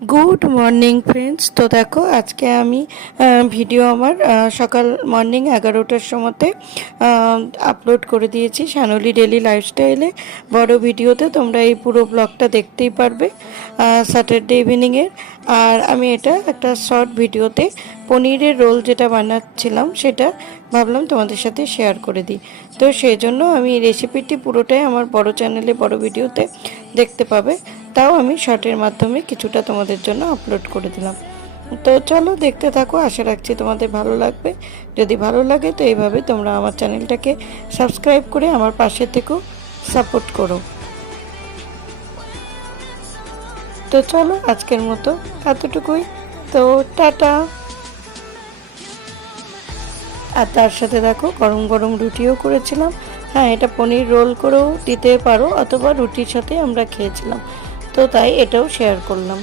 Good morning friends. তো দেখো আজকে আমি ভিডিও আমার সকাল মর্নিং 11টার সময়তে আপলোড করে দিয়েছি সানলি ডেলি লাইফস্টাইলে। বড় ভিডিওতে তোমরা এই পুরো ব্লগটা দেখতেই পারবে স্যাটারডে ইভিনিংয়ের। আর আমি এটা একটা শর্ট ভিডিওতে পনিরের রোল যেটা বানাচ্ছিলাম সেটা ভাবলাম তোমাদের সাথে শেয়ার করে দিই। তো সেই জন্য আমি রেসিপিটি পুরোটাই আমার বড় চ্যানেলে বড় ভিডিওতে দেখতে পাবে, তাও আমি শর্টের মাধ্যমে কিছুটা তোমাদের জন্য আপলোড করে দিলাম। তো চলো দেখতে থাকো, আশা রাখছি তোমাদের ভালো লাগবে। যদি ভালো লাগে তো এইভাবে তোমরা আমার চ্যানেলটাকে সাবস্ক্রাইব করে আমার পাশে থেকেও সাপোর্ট করো। তো চলো আজকের মতো এতটুকুই। তো টাটা। আর তার সাথে দেখো গরম গরম রুটিও করেছিলাম। হ্যাঁ, এটা পনির রোল করেও দিতে পারো অথবা রুটির সাথে আমরা খেয়েছিলাম, তো তাই এটাও শেয়ার করলাম।